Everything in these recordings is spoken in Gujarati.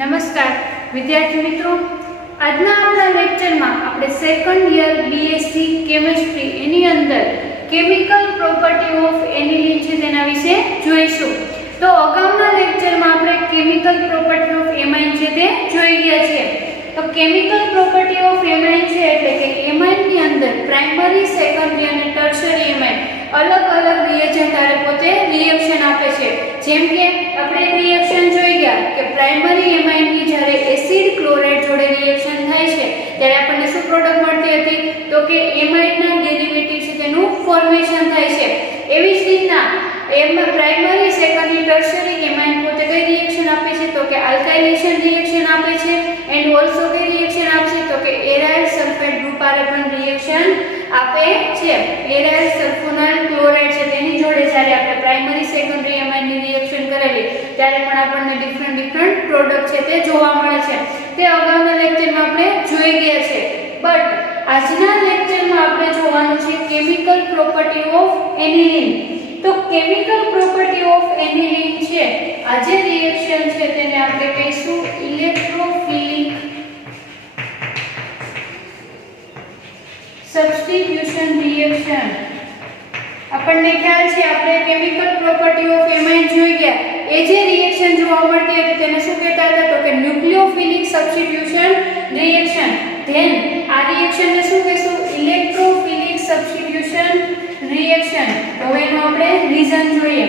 નમસ્કાર વિદ્યાર્થી મિત્રો, આજના આપણા લેક્ચરમાં આપણે સેકન્ડ યર બીએસસી કેમિસ્ટ્રી એની અંદર કેમિકલ પ્રોપર્ટી ઓફ એનિલીન છે તેના વિશે જોઈશું. તો અગાઉના લેક્ચરમાં આપણે કેમિકલ પ્રોપર્ટી ઓફ એમાઇન છે તે જોઈ ગયા છે. તો કેમિકલ પ્રોપર્ટી ઓફ એમાઇન છે એટલે કે એમાઇનની અંદર પ્રાઇમરી, સેકન્ડરી અને ટર્શરી એમાઇન અલગ અલગ રિએજન્ટ આરે પોતે રિએક્શન આપે છે. જેમ કે આપણે એક રિએક્શન જોઈ ગયા કે પ્રાઇમરી એમાઇનની જ્યારે એસિડ ક્લોરાઇડ જોડે રિએક્શન થાય છે ત્યારે આપણને શું પ્રોડક્ટ મળતી હતી? તો કે એમાઇનના ડેરિવેટિવ છે તેનું ફોર્મેશન થાય છે. એવી જ રીતના એમાં પ્રાઇમરી, સેકન્ડરી, ટર્શરી એમાઇન પોતે કઈ રિએક્શન આપે છે? તો કે આલ્કાઇલેશન રિએક્શન આપે છે. એન્ડ ઓલસો કઈ રિએક્શન આપશે? તો કે એરાઇલ સલ્ફેટ ગ્રુપ આરે પણ રિએક્શન આપે છે. એરાઇલ સલ્ફોનાઇલ ક્લોરાઇડ છે તેની જોડે જ્યારે આપણે પ્રાઇમરી, સેકન્ડરી એમાઇનની રિએક્શન કરેલી ત્યારે પણ આપણને ડિફરન્ટ પ્રોડક્ટ છે તે જોવા મળે છે. તે અગાઉના લેક્ચરમાં આપણે જોઈ ગયા છે. બટ આજના લેક્ચરમાં આપણે જોવાનું છે કેમિકલ પ્રોપર્ટી ઓફ એનિલીન. તો કેમિકલ પ્રોપર્ટી ઓફ એનિલીન છે આ જે રિએક્શન છે તેને આપણે કહીશું ઇલેક્ટ્રોફિલિક સબસ્ટિટ્યુશન રિએક્શન. આપણને ખ્યાલ છે આપણે કેમિકલ પ્રોપર્ટી ઓફ એમાઇન જોઈ ગયા. એ જે રિએક્શન જોવા મળતી હતી તેને શું કહેતા હતા? તો કે ન્યુક્લિયોફિલિક સબસ્ટિટ્યુશન રિએક્શન. ધેન આ રિએક્શનને શું કહીશું? Electrophilic substitution reaction. હવે એનો આપણે રીઝન જોઈએ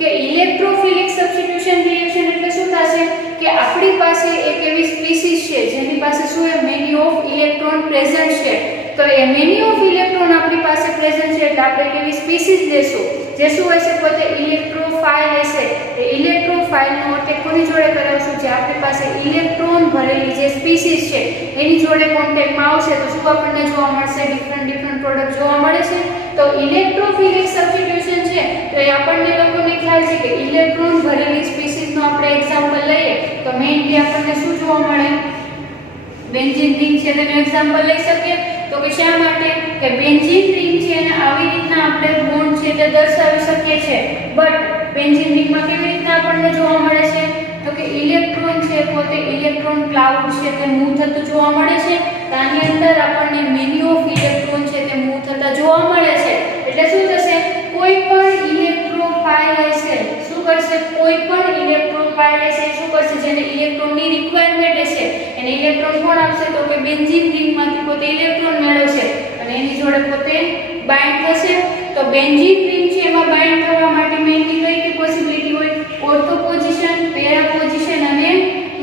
કે ઇલેક્ટ્રોફિલિક સબસ્ટિટ્યુશન રિએક્શન એટલે શું થશે કે આપણી પાસે એક એવી સ્પીસીસ છે જેની પાસે શું છે? મેની ઓફ ઇલેક્ટ્રોન પ્રેઝન્ટ છે. તો એ મેની ઓફ ઇલેક્ટ્રોન આપણી પાસે પ્રેઝન્ટ છે એટલે આપણે કેવી સ્પીસીસ લેશું જે શું હશે? પોતે ઇલેક્ટ્રોફાઇલ હશે. એ ઇલેક્ટ્રોફાઇલનો અર્થ કોની જોડે કરાવશું? જે આપણી પાસે ઇલેક્ટ્રોન ભરેલી જે સ્પીસીસ છે એની જોડે કોન્ટેક્ટમાં આવશે તો શું આપણને જોવા મળશે? ડિફરન્ટ પ્રોડક્ટ જોવા મળે છે. તો ઇલેક્ટ્રોફિલિક સબસ્ટિટ્યુશન છે તો એ આપણને લોકોને ખ્યાલ છે કે ઇલેક્ટ્રોન ભરેલી સ્પીસીસનો આપણે એક્ઝામ્પલ લઈએ તો મેઇનલી આપણને શું જોવા મળે? બેન્ઝીન રિંગ છે તેનું એક્ઝામ્પલ લઈ શકીએ. તો કે શા માટે? કે બેન્ઝીન રિંગ છે અને આવી રીતના આપણે બોન્ડ છે તે દર્શાવી શકીએ છીએ. બટ બેન્ઝીન રિંગમાં કેવી રીતના આપણને જોવા મળે છે? તો કે ઇલેક્ટ્રોન છે પોતે ઇલેક્ટ્રોન ક્લાઉડ છે તે મૂવ થતું જોવા મળે છે. તો આની અંદર આપણને મેની ઓફ ઇલેક્ટ્રોન છે તે મૂવ થતા જોવા મળે છે. એટલે શું થશે? કોઈ પણ ઇલેક્ટ્રોફાઇલ હશે શું કરશે? કોઈ પણ ઇલેક્ટ્રોફાઇલ હશે શું કરશે? જેને ઇલેક્ટ્રોનની રિક્વાયરમેન્ટ હશે એને ઇલેક્ટ્રોન કોણ આપશે? તો કે બેન્ઝીન રિંગમાંથી પોતે ઇલેક્ટ્રોન મેળવશે અને એની જોડે પોતે બાઇન્ડ થશે. તો બેન્ઝીન રિંગ છે એમાં બાઇન્ડ થવા માટે મેઇનલી કઈ પોસિબિલિટી હોય? ઓર્થો પોઝિશન, પેરા પોઝિશન અને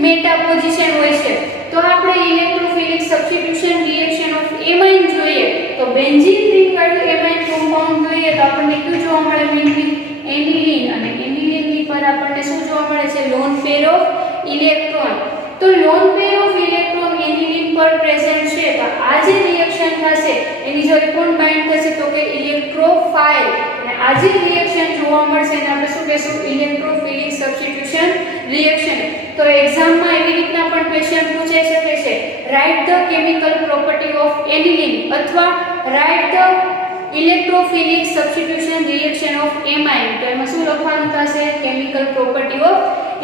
મેટા પોઝિશન હોય છે. તો આપણે electrophilic substitution reaction of amine જોઈએ તો બેન્ઝીન રિંગ વાળું એમાઇન કમ્પાઉન્ડ જોઈએ તો આપણને શું જોવા મળે? મેઇનલી એનિલીન. અને એનિલીનની પર આપણને શું જોવા મળે છે? Loan pair of electron. તો લોન પેર ઓફ ઇલેક્ટ્રોન એનિલીન પર પ્રેઝન્ટ છે તો આ જે રિએક્શન થશે એની જોડે કોણ બાઇન્ડ થશે? તો કે ઇલેક્ટ્રોફાઇલ. અને આ જે રિએક્શન જોવા મળશે એને આપણે શું કહીશું? Electrophilic substitution reaction. તો એક્ઝામમાં એવી રીતના પણ ક્વેશ્ચન પૂછાઈ શકે છે, write the chemical property of aniline અથવા write the electrophilic substitution reaction of amine. તો એમાં શું લખવાનું થશે? Chemical property of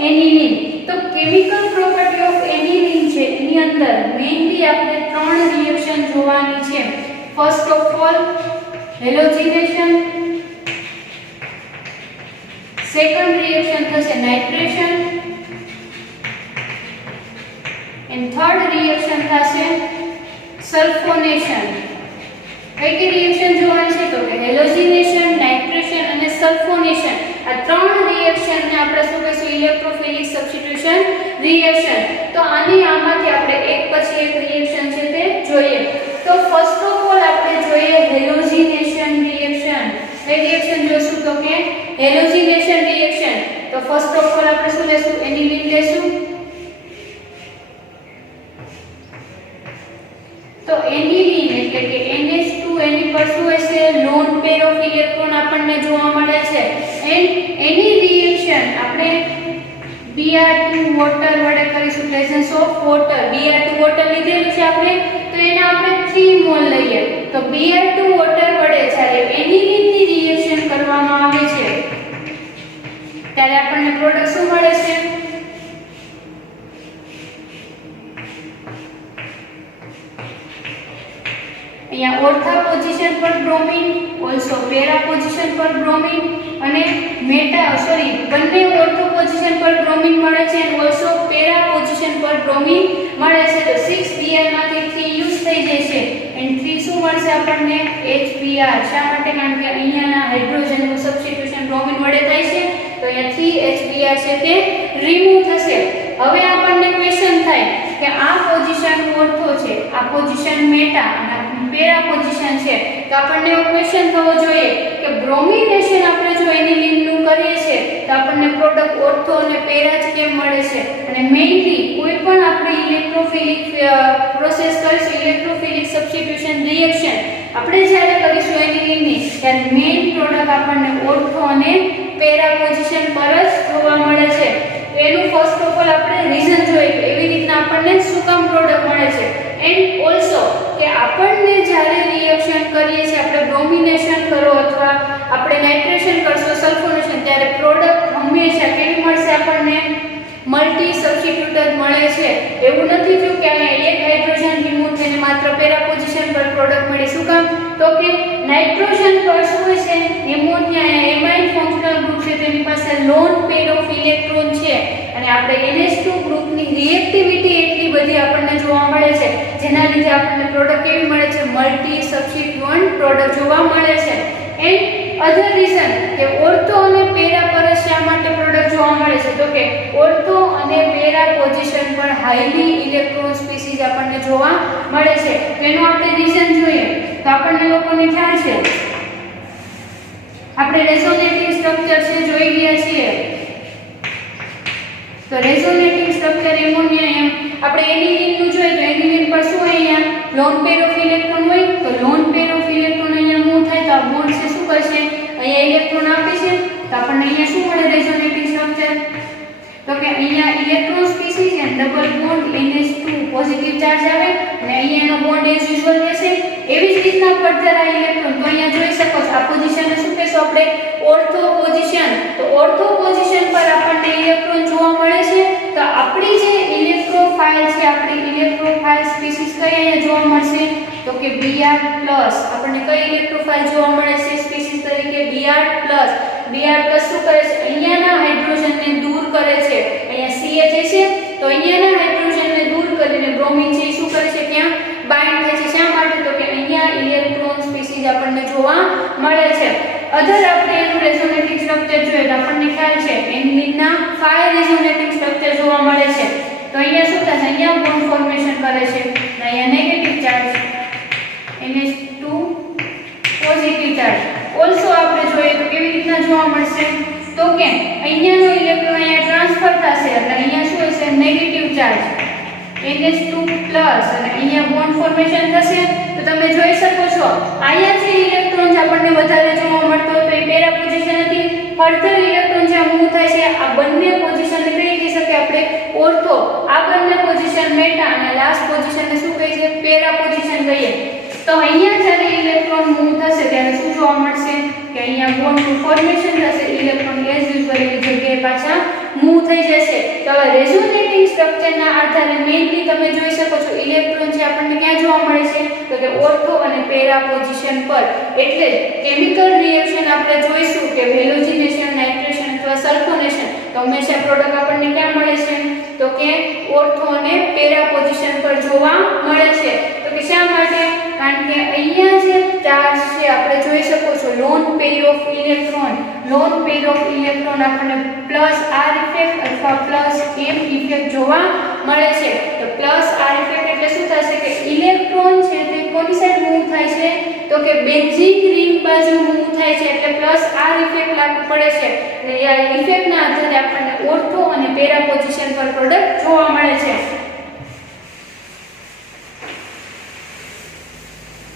aniline. તો કેમિકલ પ્રોપર્ટી ઓફ એનિલીન છે એની અંદર મેઇનલી આપણે ત્રણ રિએક્શન જોવાની છે. First of all halogenation, second reaction થશે નાઇટ્રેશન એન્ડ થર્ડ રિએક્શન થશે સલ્ફોનેશન. કઈ રિએક્શન જોવાની છે? તો કે હેલોજિનેશન, નાઇટ્રેશન અને સલ્ફોનેશન. આ ત્રણ રિએક્શનને આપણે શું કહીશું? Electrophilic substitution reaction. તો આમાંથી આપણે એક પછી એક રિએક્શન છે તે જોઈએ. તો ફર્સ્ટ ઓફ ઓલ આપણે જોઈએ હેલોજિનેશન રિએક્શન. કઈ રિએક્શન જોઈશું? તો કે હેલોજિનેશન રિએક્શન. તો ફર્સ્ટ ઓફ ઓલ આપણે શું લેશું? એનિલીન લેશું. તો એનિલીન એટલે કે NH2 એની પર શું હશે? લોન પેર ઓફ ઇલેક્ટ્રોન આપણને જોવા મળે છે. એન્ડ એની રિએક્શન આપણે Br2 વોટર વડે કરીશું. Presence of water. Br2 water લીધેલું છે આપણે તો એને આપણે 3 મોલ લઈએ. તો Br2 વોટર વડે જ્યારે એનિલીનની રિએક્શન કરવામાં આવે છે ત્યારે આપણને પ્રોડક્ટ શું મળે છે? અહીંયા ઓર્થા પોઝિશન પર બ્રોમિન, ઓલ્સો પેરા પોઝિશન પર બ્રોમિન અને બંને ઓર્થો પોઝિશન પર બ્રોમિન મળે છે અને ઓલ્સો પેરા પોઝિશન પર બ્રોમિન મળે છે. તો 6Br માંથી 3 યુઝ થઈ જશે અને 3 શું મળશે આપણને HBr. શા માટે? કારણ કે અહીંયાના હાઇડ્રોજનનું સબસ્ટિટ્યુશન બ્રોમિન વડે થાય છે, તો અહીંયા 3HBr છે તે રિમૂવ થશે. હવે આપણને ક્વેશ્ચન થાય કે આ પોઝિશન ઓર્થો છે, આ પોઝિશન મેટા અને પેરા પોઝિશન છે, તો આપણને એવો ક્વેશ્ચન થવો જોઈએ કે બ્રોમિનેશન આપણે જો એનિલિન નું કરીએ છીએ તો આપણને પ્રોડક્ટ ઓર્થો અને પેરા જ કેમ મળે છે? અને મેઇનલી કોઈ પણ આપણે ઇલેક્ટ્રોફિલિક પ્રોસેસ કરીશું, ઇલેક્ટ્રોફિલિક સબસ્ટિટ્યુશન રિએક્શન આપણે જ્યારે કરીશું એનિલિનની, ત્યારે મેઇન પ્રોડક્ટ આપણને ઓર્થો અને પેરા પોઝિશન પર જ જોવા મળે છે. એનું ફર્સ્ટ ઓફ ઓલ આપણે રીઝન જોઈએ એવી રીતના આપણને શું કામ પ્રોડક્ટ મળે છે. એન્ડ ઓલ્સો કે આપણને જ્યારે રિએક્શન કરીએ છીએ, આપણે બ્રોમિનેશન કરો અથવા આપણે નાઇટ્રેશન કરશો, સલ્ફોનેશન, ત્યારે પ્રોડક્ટ હંમેશા કેવી મળશે આપણને? મલ્ટી સબસ્ટિટ્યુટ જ મળે છે. એવું નથી થયું કે અહીંયા એક હાઇડ્રોજન રિમૂવ થઈને માત્ર પેરા પોઝિશન પર પ્રોડક્ટ મળે. શું કામ? તો કે નાઇટ્રોજન પર શું હોય છે? એમોનિયા એમાઇન ફંક્શનલ ગ્રુપ છે, તેની પાસે લોન પેર ઓફ ઇલેક્ટ્રોન છે અને આપણે NH2 ગ્રુપની રિએક્ટિવિટી એટલી બધી આપણને જોવા મળે છે, જેના લીધે આપણને પ્રોડક્ટ કેવી મળે છે? મલ્ટી સબસ્ટિટ્યુઅન્ટ પ્રોડક્ટ જોવા મળે છે. એન્ડ અધર રીઝન કે ઓર્થો અને પેરા પર શા માટે પ્રોડક્ટ જોવા મળે છે? તો કે ઓર્થો અને પેરા પોઝિશન પર હાઈલી ઇલેક્ટ્રોન સ્પીસીઝ આપણને જોવા મળે છે. તેનો આપણે રીઝન જોઈએ તો આપણને લોકોને ખ્યાલ છે, આપણે રેઝોનેટિંગ સ્ટ્રક્ચર છે જોઈ ગયા છીએ. તો રેઝોનેટિંગ સ્ટ્રક્ચર એમોનિયા એમ આપણે એનિલિન નું જોઈએ તો એનિલિન પર શું હોય? અહીંયા લોન પેર ઓફ ઇલેક્ટ્રોન હોય, તો લોન પેર ઓફ ઇલેક્ટ્રોન અહીંયા મૂવ થાય તો આ બોન્ડ છે શું કરશે? અહીંયા ઇલેક્ટ્રોન આપે છે, તો આપણને અહીંયા શું મળે રેઝોનેટિંગ સ્ટ્રક્ચર? તો કે અહીંયા ઇલેક્ટ્રોન સ્પીસીઝ અને double bond NH2 positive charge આવે અને અહીંયા એનો બોન્ડ એઝ યુઝ્યુઅલ રહેશે. એવી જ રીતના ફર્ધર આ ઇલેક્ટ્રોન તો અહીંયા જોઈ શકો છો, આ પોઝિશનને શું કહેશું આપણે? Ortho position. તો ઓર્થો પોઝિશન પર આપણને ઇલેક્ટ્રોન જોવા મળે છે. તો આપણી જે ઇલેક્ટ્રોફાઇલ છે, આપણી ઇલેક્ટ્રોફાઇલ સ્પીસીઝ કઈ અહીંયા જોવા મળશે? તો કે Br+. આપણને કઈ ઇલેક્ટ્રોફાઇલ જોવા મળે છે સ્પીસીઝ તરીકે? Br+. Br+ શું કરે છે? અહીંયાના હાઇડ્રોજનને દૂર કરે છે. અહીંયા CH છે તો અહીંયાના હાઇડ્રોજનને દૂર કરીને બ્રોમિન છે શું કરે છે? ત્યાં બાઇન્ડ થાય છે. શા માટે? તો કે અહીંયા ઇલેક્ટ્રોન સ્પીસીઝ આપણને જોવા મળે છે. અધર આપણે એનું રેઝોનેટિંગ સ્ટ્રક્ચર જોઈએ તો આપણને ખ્યાલ છે એનિલિનના 5 રેઝોનેટિંગ સ્ટ્રક્ચર જોવા મળે છે. તો અહીંયા શું થશે? અહીંયા બોન્ડ ફોર્મેશન કરે છે, અહીંયા negative charge, NH2 positive charge. Also આપણે જોઈએ તો કેવી રીતના જોવા મળશે? તો કે અહીંયાનો ઇલેક્ટ્રોન અહીંયા ટ્રાન્સફર થશે એટલે અહીંયા શું હશે? નેગેટિવ ચાર્જ NH2+ અને અહીંયા બોન્ડ ફોર્મેશન થશે. તો તમે જોઈ શકો છો અહીંયા જે ઇલેક્ટ્રોન આપણને વધારે જોવા મળતો હતો એ પેરા પોઝિશન હતી. ફર્ધર ઇલેક્ટ્રોન જે મૂવ થાય છે આ બંને પોઝિશન કઈ કહી શકે આપણે? ઓર્થો. આ બંને પોઝિશન મેટા અને લાસ્ટ પોઝિશનને શું કહે છે? પેરા પોઝિશન કહીએ. તો અહીંયા જ્યારે ઇલેક્ટ્રોન મૂવ થશે ત્યારે શું જોવા મળશે? કે અહીંયા બોન્ડનું ફોર્મેશન થશે, ઇલેક્ટ્રોન એઝ યુઝ્યુઅલ એની જગ્યાએ પાછા મૂવ થઈ જશે. તો હવે રેઝોનેટિંગ સ્ટ્રક્ચરના આધારે મેઇનલી તમે જોઈ શકો છો ઇલેક્ટ્રોન છે આપણને ક્યાં જોવા મળે છે? તો કે ઓર્થો અને પેરા પોઝિશન પર. એટલે કેમિકલ રિએક્શન આપણે જોઈશું કે હેલોજિનેશન, નાઇટ્રેશન અથવા સલ્ફોનેશન તો હંમેશા પ્રોડક્ટ આપણને ક્યાં મળે છે? તો કે ઓર્થો અને પેરા પોઝિશન પર જોવા મળે છે. તો કે શા માટે? કારણ કે અહીંયા જે ચાર્જ છે આપણે જોઈ શકો છો loan pair of electron. Loan pair of electron આપણને પ્લસ આર ઇફેક્ટ અથવા પ્લસ એમ ઇફેક્ટ જોવા મળે છે. તો પ્લસ આર ઇફેક્ટ એટલે શું થશે કે ઇલેક્ટ્રોન છે તે કોની સાઈડ મૂવ થાય છે? તો કે બેન્ઝિક રિંગ બાજુ મૂવ થાય છે એટલે પ્લસ આર ઇફેક્ટ લાગુ પડે છે. અને આ ઇફેક્ટના આધારે આપણને ઓર્થો અને પેરા પોઝિશન પર પ્રોડક્ટ જોવા મળે છે.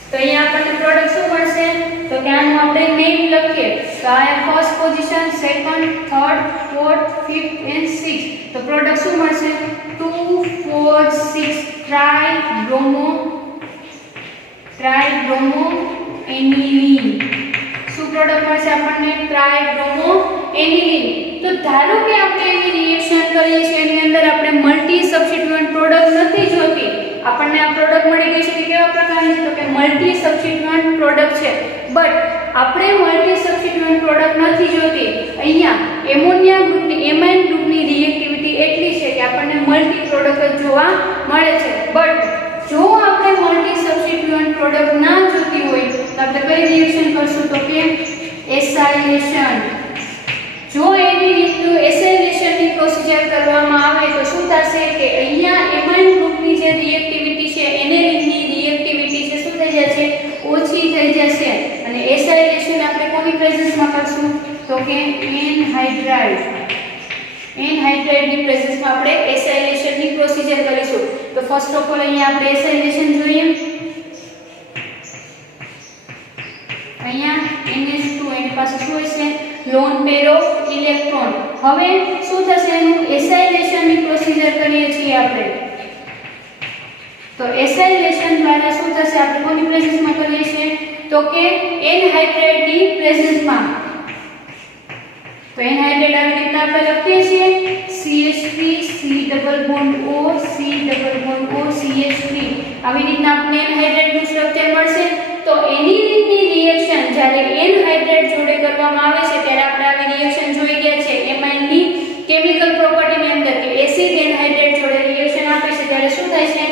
તો અહીંયા આપણને પ્રોડક્ટ શું મળશે? તો કે આનું આપણે નેમ લખીએ તો આ first position, second, third, fourth, fifth and sixth. તો પ્રોડક્ટ શું મળશે? 2 4 6 ટ્રાઇબ્રોમો એનિલિન. શું પ્રોડક્ટ મળશે આપણને? ટ્રાઇબ્રોમો એનિલિન. તો ધારો કે આપણે એવી રિએક્શન કરીએ છીએ એની અંદર આપણે મલ્ટી સબસ્ટિટ્યુઅન્ટ પ્રોડક્ટ નથી જોતી, આપણને આ પ્રોડક્ટ મળી ગઈ છે કે કેવા પ્રકારની કરવાની છે? તો કે મલ્ટી સબસ્ટિટ્યુઅન્ટ પ્રોડક્ટ છે. બટ આપણે મલ્ટી સબસ્ટિટ્યુઅન્ટ પ્રોડક્ટ નથી જોતી. અહીંયા એમોનિયા ગ્રુપની એમાઇન ગ્રુપની રિએક્ટિવિટી એટલી છે કે આપણને મલ્ટી પ્રોડક્ટ જ જોવા મળે છે. બટ જો આપણે મલ્ટી સબસ્ટિટ્યુઅન્ટ પ્રોડક્ટ ના જોતી હોય તો આપણે કઈ રિએક્શન કરશું? તો કે એસાઇલેશન. જો એની રીતનું એસાઇલેશનની પ્રોસિજર કરવામાં આવે તો શું થશે કે અહીંયા એમાઇન ગ્રુપની જે રિએક્ટિવિટી છે એને રીતની રિએક્ટિવિટી છે શું થઈ જશે? ઓછી થઈ જશે. અને એસાઇલેશન આપણે કોની પ્રેઝન્સમાં કરશું? તો કે એનહાઇડ્રાઇડ. એનહાઇડ્રાઇડની પ્રેઝન્સમાં આપણે એસાઇલેશનની પ્રોસિજર કરીશું. તો ફર્સ્ટ ઓફ ઓલ અહીંયા આપણે એસાઇલેશન જોઈએ. અહીંયા NH2 એની પાસે શું હશે? Lone pair of electron. હવે શું થશે? એનું એસાઇલેશનની પ્રોસિજર કરીએ છીએ આપણે. તો એસાઇલેશન દ્વારા શું થશે? આપણે કોની પ્રેઝન્સમાં કરીએ છીએ? તો કે એનહાઇડ્રાઇડની પ્રેઝન્સમાં. તો એનહાઇડ્રાઇડ આવી રીતના આપણે લખીએ છીએ CH3 C double bond O C double bond O CH3. આવી રીતના આપણે એનહાઇડ્રાઇડનું સ્ટ્રક્ચર મળશે. તો એની રીતની રિએક્શન જ્યારે એનહાઇડ્રાઇડ જોડે કરવામાં આવે છે ત્યારે આપણે આવી રિએક્શન જોઈ ગયા છે એમાઇનની કેમિકલ પ્રોપર્ટીની અંદર કે એસિડ એનહાઇડ્રાઇડ જોડે રિએક્શન આપે છે ત્યારે શું થાય છે?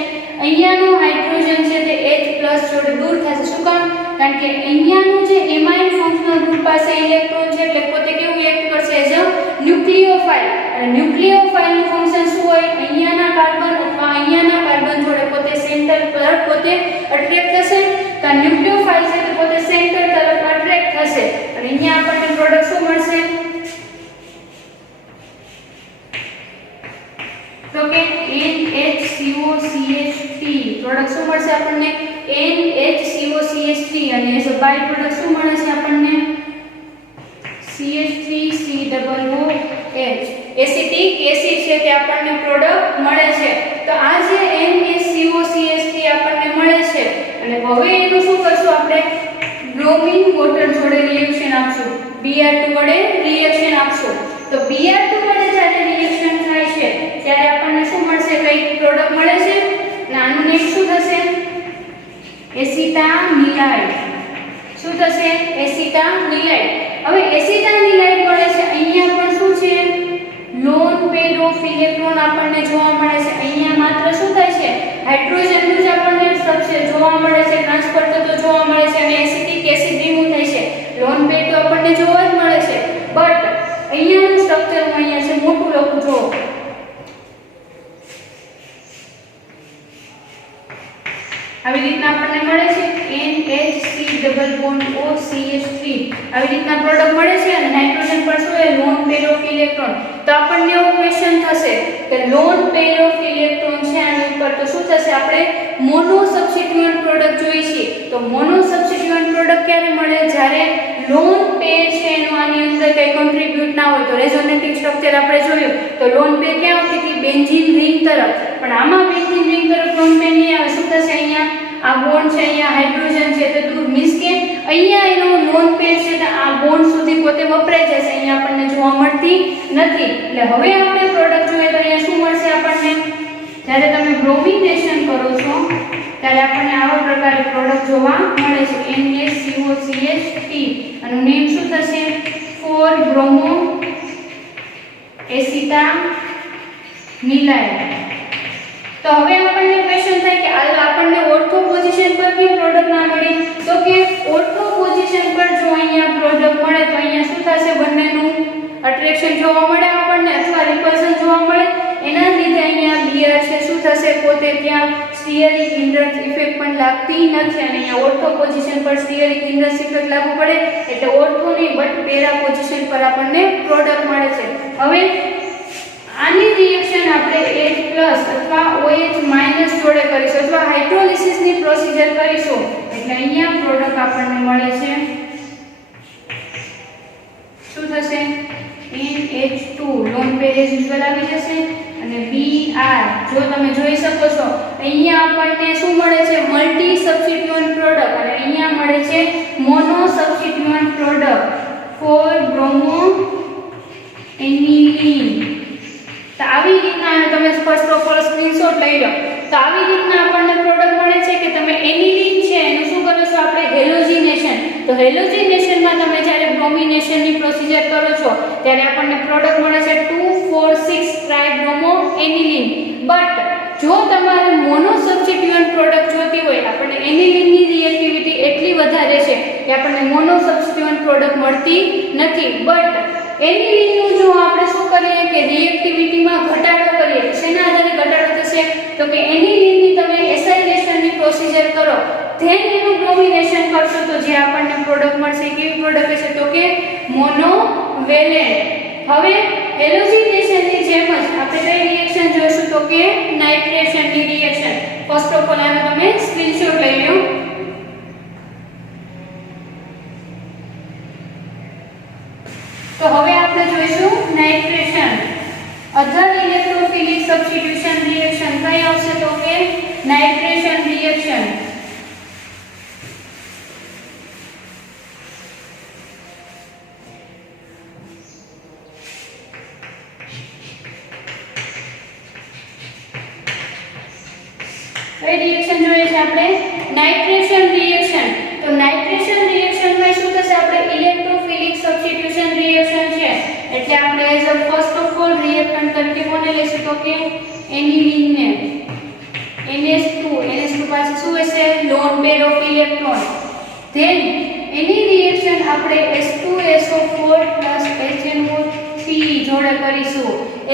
અહીંયાનો હાઇડ્રોજન છે તે H+ જોડે દૂર થશે. શું કામ? કારણ કે અહીંયાનું જે એમાઇન ફંક્શનલ ગ્રુપ પાસે ઇલેક્ટ્રોન છે એટલે પોતે કેવું એક્ટ કરશે? As a nucleophile. અને ન્યુક્લિયોફાઇલનું ફંક્શન શું હોય? અહીંયાના કાર્બન અથવા અહીંયાના કાર્બન જોડે પોતે સેન્ટર પર પોતે અટ્રેક્ટ થશે. તો ન્યુક્લિયોફાઇલ છે તે પોતે સેન્ટર તરફ અટ્રેક્ટ થશે અને અહીંયા આપણને પ્રોડક્ટ શું મળશે? તો કે NHCOCH3 પ્રોડક્ટ શું મળશે આપણને? NHCOCH3. અને એઝ અ બાય પ્રોડક્ટ શું મળે છે આપણને? CH3COOH. એસિટિક એસિડ છે તે આપણને પ્રોડક્ટ મળે છે. તો આ જે NHCOCH3 આપણને મળે છે અને હવે એનું શું કરશું આપણે? બ્રોમિન વોટર જોડે રિએક્શન આપશું. Br2 વડે રિએક્શન આપશું. તો Br2 વડે જ્યારે રિએક્શન થાય છે ત્યારે આપણને શું મળશે? કઈ પ્રોડક્ટ મળે છે? અને આનું નેમ શું થશે? એસિટાનિલાઇડ. શું થશે? એસિટાનિલાઇડ. હવે એસિટાનિલાઇડ મળે છે. અહીંયા પણ શું છે? લોન પેર ઓફ ઇલેક્ટ્રોન આપણને જોવા મળે છે. અહીંયા માત્ર શું થાય છે? હાઇડ્રોજનનું જ આપણને સ્ટ્રક્ચર જોવા મળે છે, ટ્રાન્સફર થતો જોવા મળે છે અને એસિટિક એસિડ રિમૂવ થાય છે. લોન પેર તો આપણને જોવા જ મળે છે. બટ અહીંયાનું સ્ટ્રક્ચર હું અહીંયા છે મોટું લખું જો. આવી રીતના આપણને મળે છે NHC double bond O CH3. આવી રીતના પ્રોડક્ટ મળે છે અને નાઇટ્રોજન પર શું છે? Loan pair of electron. તો આપણને એવો ક્વેશ્ચન થશે કે લોન પેર ઓફ ઇલેક્ટ્રોન છે આની ઉપર તો શું થશે? આપણે મોનો સબસ્ટિટ્યુઅન્ટ પ્રોડક્ટ જોઈએ છીએ. તો મોનો સબસ્ટિટ્યુઅન્ટ પ્રોડક્ટ ક્યારે મળે? જ્યારે લોન પેર છે એનો આની અંદર કઈ કન્ટ્રીબ્યુટ ના હોય. તો રેઝોનેટિંગ સ્ટ્રક્ચર આપણે જોયું તો લોન પેર ક્યાં આવતી હતી? બેન્ઝીન રિંગ તરફ. પણ આમાં બેન્ઝીન રિંગ તરફ લોન પેર નહીં આવે. શું થશે? અહીંયા આ બોન્ડ છે, અહીંયા હાઇડ્રોજન છે તે દૂર. મીન્સ કે અહીંયા એનો લોન પેર છે તે આ બોન્ડ સુધી પોતે વપરાઈ જશે. અહીંયા આપણને જોવા મળતી નથી. એટલે હવે આપણે પ્રોડક્ટ જોઈએ તો અહીંયા શું મળશે આપણને? જ્યારે તમે બ્રોમિનેશન કરો છો ત્યારે આપણને આવા પ્રકારે પ્રોડક્ટ જોવા મળે છે. NaCOCH3 આનું નેમ શું થશે? 4 બ્રોમો એસિટાનિલાઇડ. તો હવે આપણને ક્વેશ્ચન થાય કે આપણને ઓર્થો પોઝિશન પર કઈ પ્રોડક્ટ ના મળી? તો કે ઓર્થો પોઝિશન પર જો અહીંયા પ્રોડક્ટ મળે તો અહીંયા શું થશે? બંનેનું અટ્રેક્શન જોવા મળે આપણને અથવા રિપલ્શન જોવા મળે. એના લીધે અહીંયા Br છે શું થશે? પોતે ત્યાં સ્ટીયરિક હિન્ડ્રન્સ ઇફેક્ટ પણ લાગતી નથી અને અહીંયા ઓર્થો પોઝિશન પર સ્ટીયરિક હિન્ડ્રન્સ ઇફેક્ટ લાગુ પડે એટલે ઓર્થો નહીં બટ પેરા પોઝિશન પર આપણને પ્રોડક્ટ મળે છે. હવે આની રિએક્શન આપણે H+ અથવા OH- જોડે કરીશું અથવા હાઇડ્રોલિસિસની પ્રોસિજર કરીશું એટલે અહીંયા પ્રોડક્ટ આપણને મળે છે. શું થશે? NH2 lone pair as usual આવી જશે અને Br જો તમે જોઈ શકો છો અહીંયા આપણને શું મળે છે? મલ્ટી સબસ્ટિટ્યુઅન્ટ પ્રોડક્ટ અને અહીંયા મળે છે મોનો સબસ્ટિટ્યુઅન્ટ પ્રોડક્ટ 4 બ્રોમો એનિલીન. તો આવી રીતના તમે ફર્સ્ટ ઓફ ઓલ સ્ક્રીનશોટ લઈ લો. તો આવી રીતના આપણને પ્રોડક્ટ મળે છે કે તમે એનિલીન તો હેલોજિનેશનમાં તમે જ્યારે બ્રોમિનેશનની પ્રોસિજર કરો છો ત્યારે આપણને પ્રોડક્ટ મળે છે 2,4,6 ટ્રાઇબ્રોમો એનિલીન. બટ જો તમારે મોનો સબસ્ટિટ્યુઅન્ટ પ્રોડક્ટ જોતી હોય, આપણને એનિલીનની રિએક્ટિવિટી એટલી વધારે છે કે આપણને મોનો સબસ્ટિટ્યુઅન્ટ પ્રોડક્ટ મળતી નથી. બટ એનિલીનનું જો આપણે શું કરીએ કે રિએક્ટિવિટીમાં ઘટાડો કરીએ, શેના આધારે ઘટાડો થશે તો કે એનિલીનની તમે એસાઇલેશનની પ્રોસિજર કરો, ધેન એનું બ્રોમિનેશન કરશો તો જે આપણને પ્રોડક્ટ મળશે કેવી પ્રોડક્ટ હશે તો કે મોનોવેલેન્ટ. હવે હેલોજિનેશનની જેમ જ આપણે કઈ રિએક્શન જોઈશું તો કે નાઇટ્રેશનની રિએક્શન. ફર્સ્ટ ઓફ ઓલ આનો તમે સ્ક્રીનશોટ લઈ લો. તો હવે આપણે જોઈશું નાઇટ્રેશન. અધર ઇલેક્ટ્રોફિલિક સબસ્ટિટ્યુશન રિએક્શન કઈ આવશે તો કે નાઇટ્રેશન રિએક્શન. કઈ રિએક્શન જોઈએ છે આપણે નાઇટ્રેશન રિએક્શન. તો નાઇટ્રેશન રિએક્શનમાં શું થશે આપણે ઇલેક્ટ્રોફિલિક સબસ્ટિટ્યુશન રિએક્શન છે એટલે આપણે as a first of all reactant તરીકે કોને લઈશું તો કે એનિલીનને. NH2 પાસે શું હશે lone pair of electron. Then any reaction આપણે H2SO4 HNO3 જોડે કરીશું.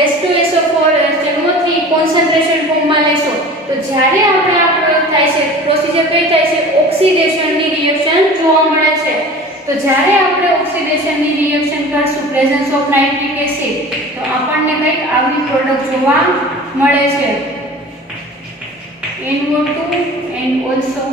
H2SO4 HNO3 કોન્સન્ટ્રેશન ફોર્મમાં લેશું. તો જ્યારે આપણે આ પ્રયોગ થાય છે પ્રોસિજર કઈ થાય છે ઓક્સિડેશનની રિએક્શન જોવા મળે છે. તો જ્યારે આપણે ઓક્સિડેશનની રિએક્શન કરશું પ્રેઝન્સ ઓફ નાઇટ્રિક એસિડ તો આપણને કંઈક આવી પ્રોડક્ટ જોવા મળે છે NO2 and also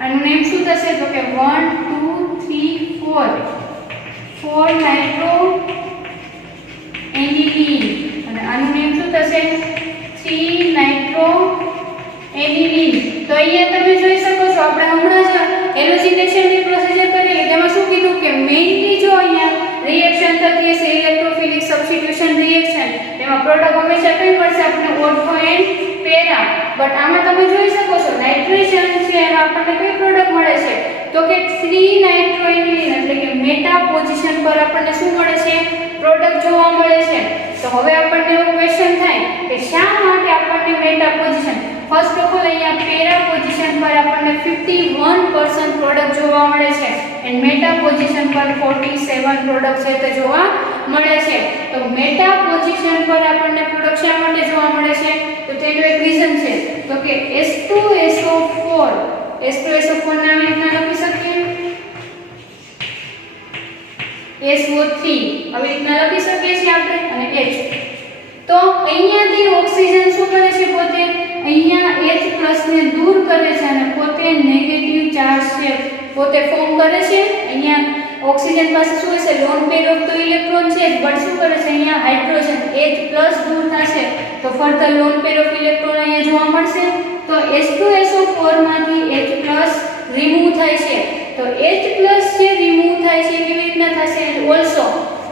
આનું નેમ શું થશે તો કે 1 2 3 4 નાઇટ્રો એનિલીન અને આનું નેમ શું થશે 3 નાઇટ્રો એનિલીન. તો અહીંયા તમે જોઈ શકો છો આપણે હમણાં જ હેલોજિનેશનની પ્રોસિજર કરેલી તેમાં શું કીધું કે મેઇનલી જો અહીંયા રિએક્શન થતી હશે ઇલેક્ટ્રોફિલિક સબસ્ટિટ્યુશન રિએક્શન તેમાં પ્રોડક્ટ હંમેશા કઈ મળશે આપણને ઓર્થો એન્ડ પેરા. બટ આમાં તમે જોઈ શકો છો નાઇટ્રેશન છે એમાં આપણને કઈ પ્રોડક્ટ મળે છે તો કે 3 નાઇટ્રોએનિલીન એટલે કે મેટા પોઝિશન પર આપણને શું મળે છે પ્રોડક્ટ જોવા મળે છે. તો હવે આપણને એવો ક્વેશ્ચન થાય કે શા માટે આપણને meta position. First of all અહીંયા પેરા પોઝિશન પર આપણને 51% પ્રોડક્ટ જોવા મળે છે એન્ડ મેટા પોઝિશન પર 47 પ્રોડક્ટ છે તે જોવા મળે છે. તો મેટા પોઝિશન પર આપણને પ્રોડક્ટ શા માટે જોવા મળે છે તો તેનું એક રીઝન છે તો કે H2SO4 નામ રીતના લખી શકીએ SO3 આવી રીતના લખી શકીએ છીએ આપણે અને H. તો અહીંયાથી ઓક્સિજન શું કરે છે પોતે અહીંયા H+ ને દૂર કરે છે અને પોતે નેગેટિવ ચાર્જ છે પોતે ફોર્મ કરે છે. અહીંયા ઓક્સિજન પાસે શું હશે લોન પેર ઓફ તો ઇલેક્ટ્રોન છે બટ શું કરે છે અહીંયા હાઇડ્રોજન H+ દૂર થશે તો further loan pair of electron અહીંયા જોવા મળશે. તો H2SO4 માંથી H+ રિમૂવ થાય છે. તો H+ જે રિમૂવ થાય છે કેવી રીતના થશે ઓલસો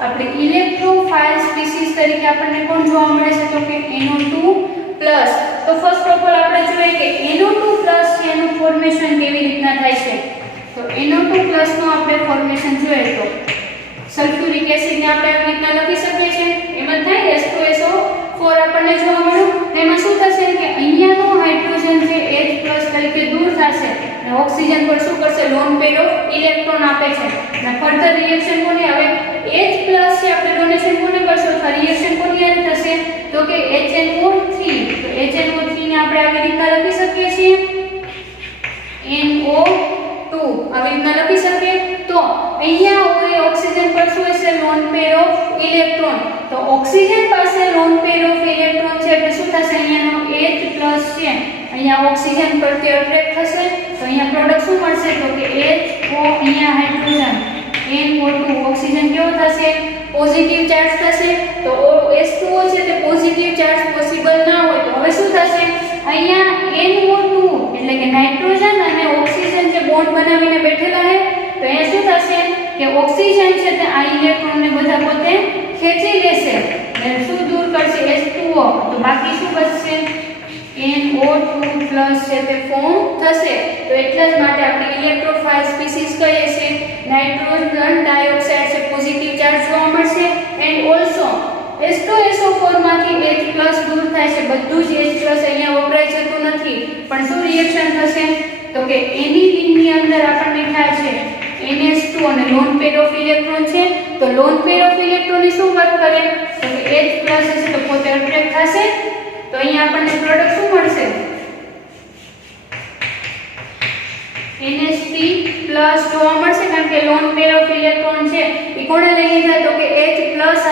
આપણે ઇલેક્ટ્રોફાઇલ સ્પીસીસ તરીકે આપણને કોણ જોવા મળે છે તો કે NO2+. તો ફર્સ્ટ ઓફ ઓલ આપણે જોઈએ કે NO2+ છે એનું ફોર્મેશન કેવી રીતના થાય છે. તો NO2+ નો આપણે ફોર્મેશન જોઈએ તો સલ્ફ્યુરિક એસિડ ને આપણે આવી રીતના લખી શકીએ છીએ. એમાં થાય H2SO4 આપણને જોવા મળ્યું. એમાં શું થશે કે અહીંયાનો હાઇડ્રોજન છે H+ તરીકે દૂર થશે અને ઓક્સિજન પર શું કરશે લોન પેર ઓફ ઇલેક્ટ્રોન આપે છે અને ફર્ધર રિએક્શન કોની હવે H+ છે આપણે ડોનેશન કોને કરશો અથવા રિએક્શન કોની યાદ થશે તો કે HNO3. તો HNO3 ને આપણે આવી રીતના લખી શકીએ છીએ NO2 આવી રીતના લખી શકીએ. તો અહીંયા હોય ઓક્સિજન પર શું હશે લોન પેર ઓફ ઇલેક્ટ્રોન. તો ઓક્સિજન પાસે લોન પેર ઓફ ઇલેક્ટ્રોન છે એટલે શું થશે અહીંયાનો H+ છે અહીંયા ઓક્સિજન પરથી અટ્રેક્ટ થશે તો અહીંયા પ્રોડક્ટ શું મળશે તો કે HO અહીંયા હાઇડ્રોજન NO2 ઓક્સિજન કેવો થશે પોઝિટિવ ચાર્જ થશે. તો H2O છે તે પોઝિટિવ ચાર્જ પોસિબલ ના હોય તો હવે શું થશે અહીંયા NO2 એટલે કે નાઇટ્રોજન અને ઓક્સિજન જે બોન્ડ બનાવીને બેઠેલા છે તો અહીંયા શું થશે કે ઓક્સિજન છે તે આ ઇલેક્ટ્રોનને બધા પોતે ખેંચી લેશે અને શું દૂર કરશે H2O H2O તો બાકી શું બચશે NO2 પ્લસ છે તે ફોર્મ થશે તો એટલા જ માટે આપણે ઇલેક્ટ્રોફાઇલ સ્પીસીસ કહીએ છીએ નાઇટ્રોજન ડાયોક્સાઇડ છે પોઝિટિવ ચાર્જ જોવા મળશે એન્ડ ઓલસો H2SO4 માંથી H+ દૂર થાય છે બધું જ H+ અહીંયા વપરાય જતું નથી પણ શું રિએક્શન થશે તો કે એનિલિન ની અંદર આપણને ખ્યાલ છે NH2 અને લોન પેર ઓફ ઇલેક્ટ્રોન છે તો લોન પેર ઓફ ઇલેક્ટ્રોન ની શું વર્ક કરે તો કે H+ હશે તો પોતે અટ્રેક્ટ થશે તો અહીંયા આપણને પ્રોડક્ટ શું મળશે NH3+ જોવા મળશે કારણ કે લોન પેર ઓફ ઇલેક્ટ્રોન છે એ કોણે લઈ લીધા તો કે H+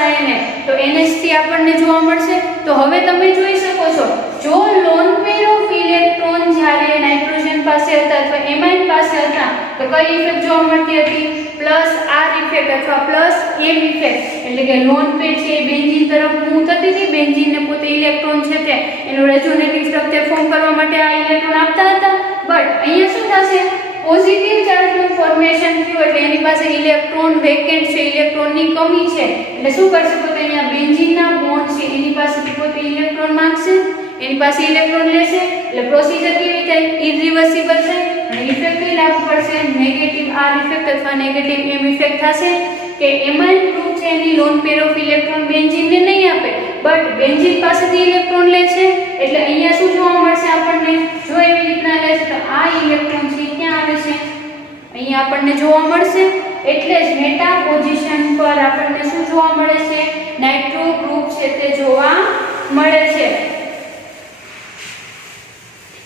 આયને તો NH3 આપણને જોવા મળશે તો હવે તમે જોઈ શકો છો જો લોન પેર ઓફ ઇલેક્ટ્રોન જ્યારે નાઇટ્રોજન પાસે હતા અથવા એમાઇન પાસે હતા તો કઈ ઇફેક્ટ જોવા મળતી હતી પ્લસ R ઇફેક્ટ અથવા પ્લસ M ઇફેક્ટ એટલે કે લોન પેર છે એ બેન્ઝીન તરફ મૂવ થતી હતી બેન્ઝીન ને પોતે ઇલેક્ટ્રોન છે તે એનું રેઝોનેટિંગ સ્ટ્રક્ચર ફોર્મ કરવા માટે આ ઇલેક્ટ્રોન આપતા હતા બટ અહીંયા શું થશે પોઝિટિવ ચાર્જનું ફોર્મેશન થયું એટલે એની પાસે ઇલેક્ટ્રોન વેકેન્ટ છે ઇલેક્ટ્રોનની કમી છે એટલે શું કરશે પોતે અહીંયા બેન્ઝીનના બોન્ડ છે એની પાસેથી પોતે ઇલેક્ટ્રોન માંગશે એની પાસે ઇલેક્ટ્રોન લેશે એટલે પ્રોસીજર કેવી થાય ઇરિવર્સિબલ થાય અને ઇફેક્ટ કઈ લાગુ પડશે નેગેટિવ R ઇફેક્ટ અથવા નેગેટિવ M ઇફેક્ટ થશે કે એમાઇન ગ્રુપ છે એની લોન પેર ઓફ ઇલેક્ટ્રોન બેન્ઝીનને નહીં આપે બટ બેન્ઝીન પાસેથી ઇલેક્ટ્રોન લે છે એટલે અહીંયા શું જોવા મળશે આપણને જો એવી રીતના લે છે તો આ ઇલેક્ટ્રોન છે ક્યાં આવે છે અહીંયા આપણને જોવા મળશે એટલે જ મેટા પોઝિશન પર આપણને શું જોવા મળે છે નાઇટ્રો ગ્રુપ છે તે જોવા મળે છે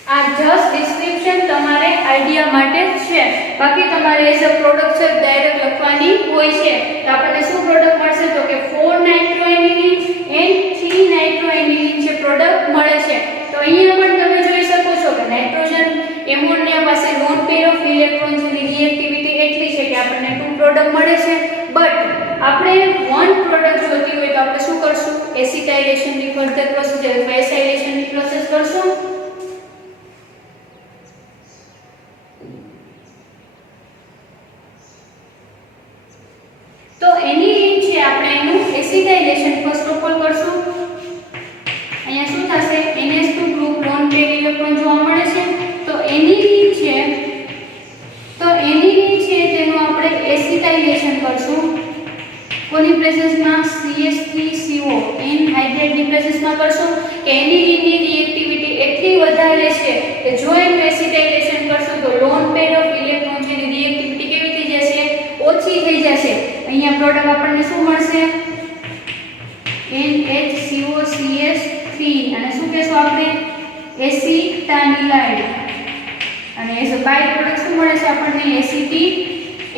આ જસ્ટ ડિસ્ક્રિપ્શન તમારે આઈડિયા માટે છે બાકી તમારે એઝ અ પ્રોડક્ટ છે ડાયરેક્ટ લખવાની હોય છે તો આપણને શું પ્રોડક્ટ મળશે તો કે 4 નાઇટ્રોએનિલિન એન્ડ 3 નાઇટ્રોએનિલિન જે પ્રોડક્ટ મળે છે તો અહીંયા પણ તમે જોઈ શકો છો કે નાઇટ્રોજન એમોનિયા પાસે લોન પેર ઓફ ઇલેક્ટ્રોન ની રિએક્ટિવિટી એટલી છે કે આપણને 2 પ્રોડક્ટ મળે છે બટ આપણે 1 પ્રોડક્ટ જોતી હોય તો આપણે શું કરશું એસિટાઇલેશન ની ફર્ધર પ્રોસીજર અથવા એસાઇલેશન ની પ્રોસેસ કરશું તો એનિલિન છે આપણે એનું એસિટાઇલેશન ફર્સ્ટ ઓફ ઓલ કરશું અહીંયા શું થશે NH2 group lone pair electron જોવા મળે છે તો એનિલિન છે તેનું આપણે એસિટાઇલેશન કરશું કોની પ્રેઝન્સમાં CH3CO N હાઇડ્રેટની પ્રેઝન્સમાં કરશું કે એનિલિનની રિએક્ટિવિટી એટલી વધારે છે કે જો એનું એસિટાઇલેશન કરશું તો લોન પેર ઓફ ઇલેક્ટ્રોન છે એની રિએક્ટિવિટી કેવી થઈ જશે ઓછી થઈ જશે અહીંયા પ્રોડક્ટ આપણને શું મળશે NHCOCH3 અને શું કહેશું આપણે એસિટાનિલાઇડ અને એઝ અ બાય પ્રોડક્ટ શું મળે છે આપણને એસિટિક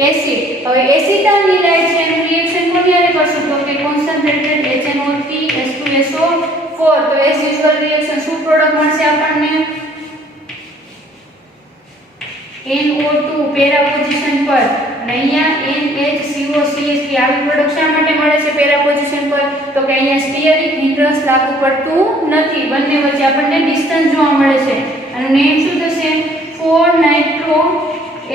એસિડ હવે એસિટાનિલાઇડ છે એનું રિએક્શન કોની સાથે કરશું તો કે કોન્સન્ટ્રેટેડ HNO3 H2SO4 તો એઝ યુઝ્યુઅલ રિએક્શન શું પ્રોડક્ટ મળશે આપણને NO2 પેરા પોઝિશન પર અને અહીંયા NHCOCH3 આવી પ્રોડક્ટ શા માટે મળે છે પેરા પોઝિશન પર તો કે અહીંયા સ્ટીયરિક હિન્ડ્રન્સ લાગુ પડતું નથી બંને વચ્ચે આપણને ડિસ્ટન્સ જોવા મળે છે અને નેમ શું થશે 4 નાઇટ્રો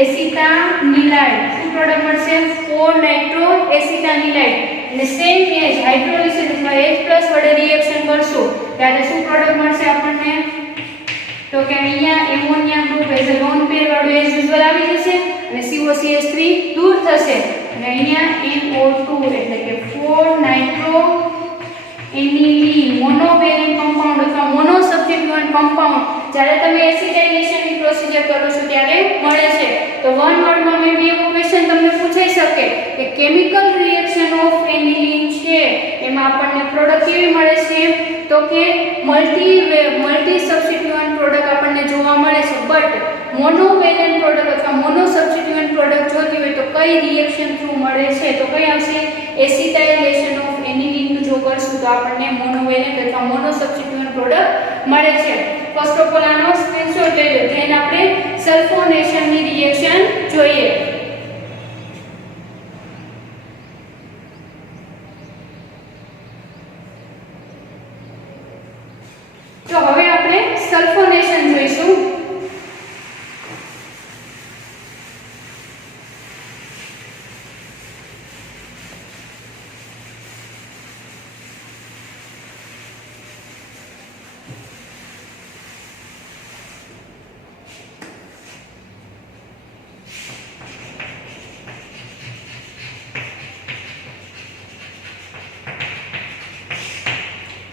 એસિટાનિલાઇડ શું પ્રોડક્ટ મળશે 4 નાઇટ્રો એસિટાનિલાઇડ અને સેમ એજ હાઇડ્રોલિસિસ અથવા H+ વડે રિએક્શન કરશું ત્યારે શું પ્રોડક્ટ મળશે આપણને તો કે અહીંયા ammonia group as a lone pair વાળું એઝ યુઝ્યુઅલ આવી જશે અને COCH3 દૂર થશે અને અહીંયા NO2 એટલે કે 4 નાઇટ્રો એનિલિન મોનોવેલેન્ટ કમ્પાઉન્ડ અથવા મોનો સબસ્ટિટ્યુઅન્ટ કમ્પાઉન્ડ જ્યારે તમે એસિટાઇલેશનની પ્રોસીજર કરો છો ત્યારે મળે છે તો વન વર્ડમાં મે બી એવો ક્વેશ્ચન તમને પૂછાઈ શકે કે કેમિકલ રિએક્શન ઓફ એનિલિન છે એમાં આપણને પ્રોડક્ટ કેવી મળે છે તો કે મલ્ટી સબસ્ટિટ્યુઅન્ટ પ્રોડક્ટ આપણને જોવા મળે છે બટ મોનોવેલેન્ટ પ્રોડક્ટ અથવા મોનો સબસ્ટિટ્યુઅન્ટ પ્રોડક્ટ જોતી હોય તો કઈ રિએક્શન થ્રુ મળે છે તો કઈ આવશે એસિટાઇલેશન ઓફ એનિલિન જો કરશું તો આપણને મોનોવેલેન્ટ અથવા મોનો સબસ્ટિટ્યુઅન્ટ પ્રોડક્ટ મળે છે ફર્સ્ટ ઓફ ઓલ આનો સ્ક્રીનશોટ લઈ લો ધેન આપણે સલ્ફોનેશનની રિએક્શન જોઈએ તો હવે આપણે સલ્ફોનેશન જોઈશું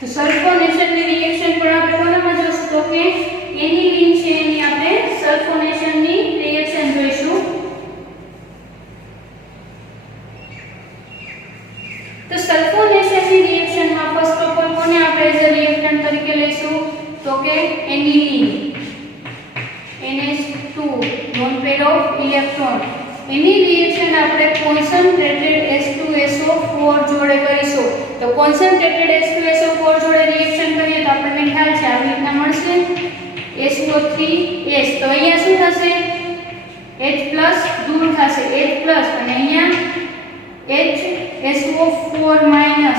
તો સલ્ફોનેશનની રિએક્શન પણ આપણે કોનામાં જોઈશું તો કે એનિલીન છે એની આપણે સલ્ફોનેશનની રિએક્શન જોઈશું. તો સલ્ફોનેશનની રિએક્શનમાં ફર્સ્ટ ઓફ ઓલ કોને આપણે એઝ અ રિએક્ટન્ટ તરીકે લઈશું તો કે એનિલીન NH2 loan pair of electron. Any reaction આપણે કોન્સન્ટ્રેટેડ H2SO4 જોડે કરીશું. તો કોન્સન્ટ્રેટેડ H2SO4 જોડે રિએક્શન કરીએ તો આપણને ખ્યાલ છે આવી રીતના મળશે SO3H. તો અહીંયા શું થશે H+ દૂર થશે H+ અને અહીંયા HSO4-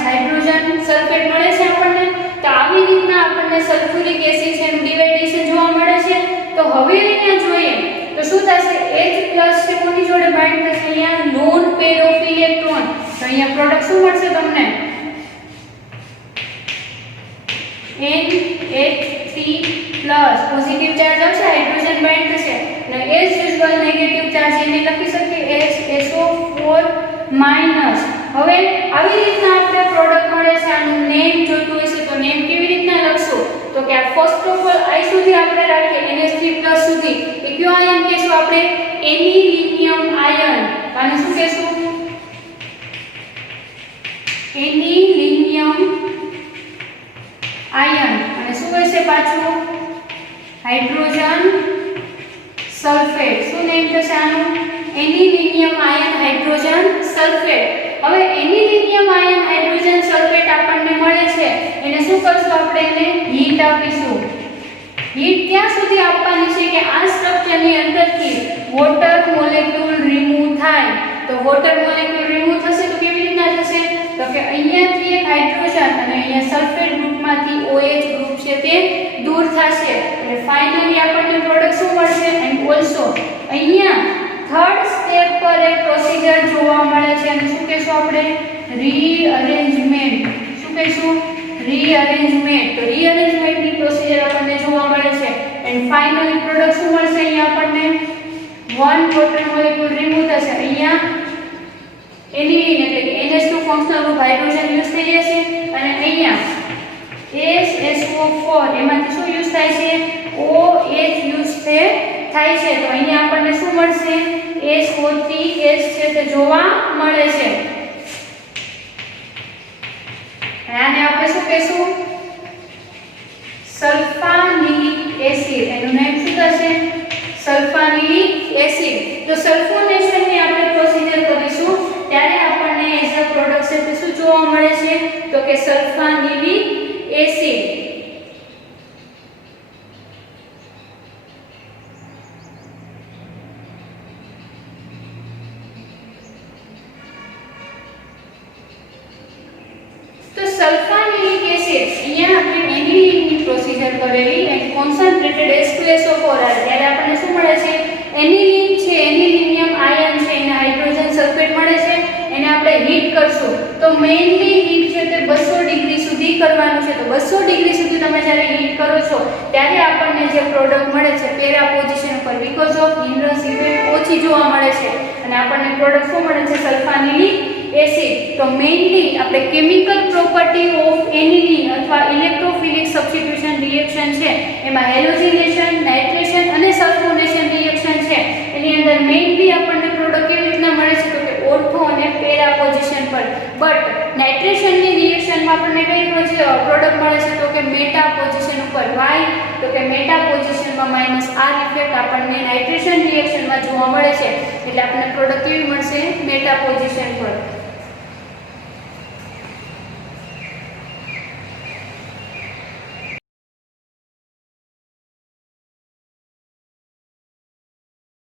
હાઇડ્રોજન સલ્ફેટ મળે છે આપણને. તો આવી રીતના આપણને સલ્ફ્યુરિક એસિડ છે એનું ડિવાઇડેશન જોવા મળે છે. તો હવે અહીંયા જોઈએ તો શું થશે H+ છે કોની જોડે બાઇન્ડ થશે અહીંયા લોન પેર ઓફ ઇલેક્ટ્રોન. તો અહીંયા પ્રોડક્ટ શું મળશે તમને NH3+ પોઝિટિવ ચાર્જ આવશે હાઇડ્રોજન બાઇન્ડ થશે અને એઝ યુઝ્યુઅલ નેગેટિવ ચાર્જ એને લખી શકીએ HSO4-. હવે આવી રીતના આપણે પ્રોડક્ટ મળે છે આનું નેમ જોતું હશે તો નેમ કેવી રીતના લખશું તો કે આ ફર્સ્ટ ઓફ ઓલ I સુધી આપણે રાખીએ NH3+ સુધી એ કયો આયન કહેશું આપણે એનિલિનિયમ આયન. આને શું કહેશું એનિલિનિયમ આયન. અને શું કહેશે પાછું હાઇડ્રોજન સલ્ફેટ. શું નેમ થશે આનું એનિલિનિયમ આયન હાઇડ્રોજન સલ્ફેટ. હવે એનિલિનિયમ આયન હાઇડ્રોજન સલ્ફેટ આપણને મળે છે એને શું કરશું આપણે એને હીટ આપીશું. હીટ ત્યાં સુધી આપવાની છે કે આ સ્ટ્રક્ચરની અંદરથી વોટર મોલેક્યુલ રિમૂવ થાય. તો વોટર મોલેક્યુલ રિમૂવ થશે તો કેવી રીતના થશે તો કે અહીંયાથી એક હાઇડ્રોજન અને અહીંયા સલ્ફેટ ગ્રુપમાંથી OH ગ્રુપ છે તે દૂર થશે એટલે ફાઇનલી આપણને પ્રોડક્ટ શું મળશે. એન્ડ ઓલસો અહીંયા થર્ડ સ્ટેપ પર એક પ્રોસિજર જોવા મળે છે અને શું કહેશું આપણે રીઅરેન્જમેન્ટ. શું કહેશું રીઅરેન્જમેન્ટ. તો રીઅરેન્જમેન્ટની પ્રોસિજર આપણને જોવા મળે છે એન્ડ ફાઇનલી પ્રોડક્ટ શું મળશે અહીંયા આપણને વન વોટર મોલેક્યુલ રિમૂવ થશે. અહીંયા એનિલિન એટલે કે NH2 functional group hydrogen use થઈ જશે અને અહીંયા HSO4 એમાંથી શું યુઝ થાય છે OH યુઝ થાય છે. તો અહીંયા આપણને શું મળશે SO3H છે તે જોવા મળે છે. આને આપણે શું કહેશું સલ્ફાનિલિક એસિડ. એનું નામ શું થશે સલ્ફાનિલિક એસિડ. તો સલ્ફોનેશનની આપણે પ્રોસિજર કરીશું ત્યારે આપણને એઝ અ પ્રોડક્ટ છે તે શું જોવા મળે છે તો કે સલ્ફાનિલિક એસિડ. સલ્ફાનિલિક એસિડ અહીંયા આપણે એનિલિનની પ્રોસિજર કરેલી અને કોન્સન્ટ્રેટેડ H2SO4 ત્યારે આપણને શું મળે છે એનિલિન છે એનિલિનિયમ આયન છે એને હાઇડ્રોજન સલ્ફેટ મળે છે એને આપણે હીટ કરશું. તો મેઇનલી હીટ છે તે 200 ડિગ્રી સુધી કરવાનું છે. તો 200 ડિગ્રી સુધી તમે જ્યારે હીટ કરો છો ત્યારે આપણને જે પ્રોડક્ટ મળે છે પેરા પોઝિશન પર બીકોઝ ઓફ ઇનરસ ઇફેક્ટ ઓછી જોવા મળે છે અને આપણને પ્રોડક્ટ શું મળે છે સલ્ફાનિલિક એસિડ. તો મેઇનલી આપણે કેમિકલ પ્રોપર્ટી ઓફ એનિલિન અથવા ઇલેક્ટ્રોફિલિક સબસ્ટિટ્યુશન રિએક્શન છે એમાં હેલોજિનેશન નાઇટ્રેશન અને સલ્ફોનેશન રિએક્શન છે એની અંદર મેઇનલી આપણને પ્રોડક્ટ કેવી રીતના મળે છે તો કે ઓર્થો અને પેરા પોઝિશન પર. બટ નાઇટ્રેશનની રિએક્શનમાં આપણને કઈ પ્રોડક્ટ મળે છે તો કે મેટા પોઝિશન ઉપર. વાય તો કે મેટા પોઝિશનમાં -R ઇફેક્ટ આપણને નાઇટ્રેશન રિએક્શનમાં જોવા મળે છે એટલે આપણને પ્રોડક્ટ કેવી મળશે મેટા પોઝિશન પર.